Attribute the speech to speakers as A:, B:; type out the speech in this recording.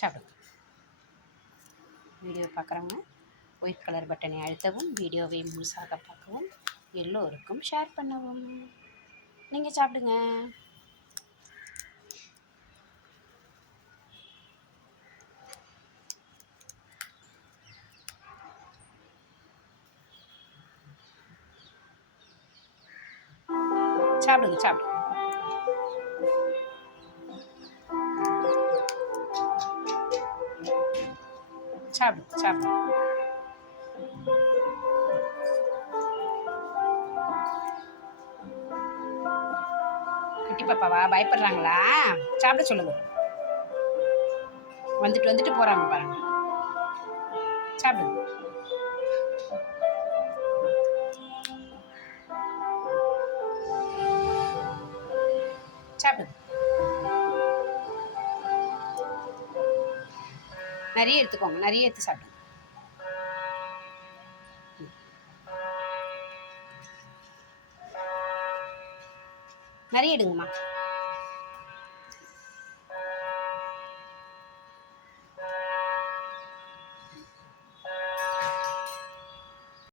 A: சாப்பிடுங்க வீடியோ பார்க்குறவங்க white colour பட்டனை அழுத்தவும் வீடியோவை முழுசாக பார்க்கவும் எல்லோருக்கும் ஷேர் பண்ணவும். நீங்கள் சாப்பிடுங்க. சாப்பிடுங்க சாப்பிடுங்க. சாப்பிடுங்க சாப்பிடுங்க குட்டி பாப்பாவா பயப்படுறாங்களா? சாப்பிட சொல்லுங்க. வந்துட்டு வந்துட்டு போறாங்க பாருங்க. சாப்பிடுங்க. நிறைய எடுத்துக்கோங்க நிறைய எடுத்து சாப்பிடுங்க. நிறைய எடுங்கம்மா.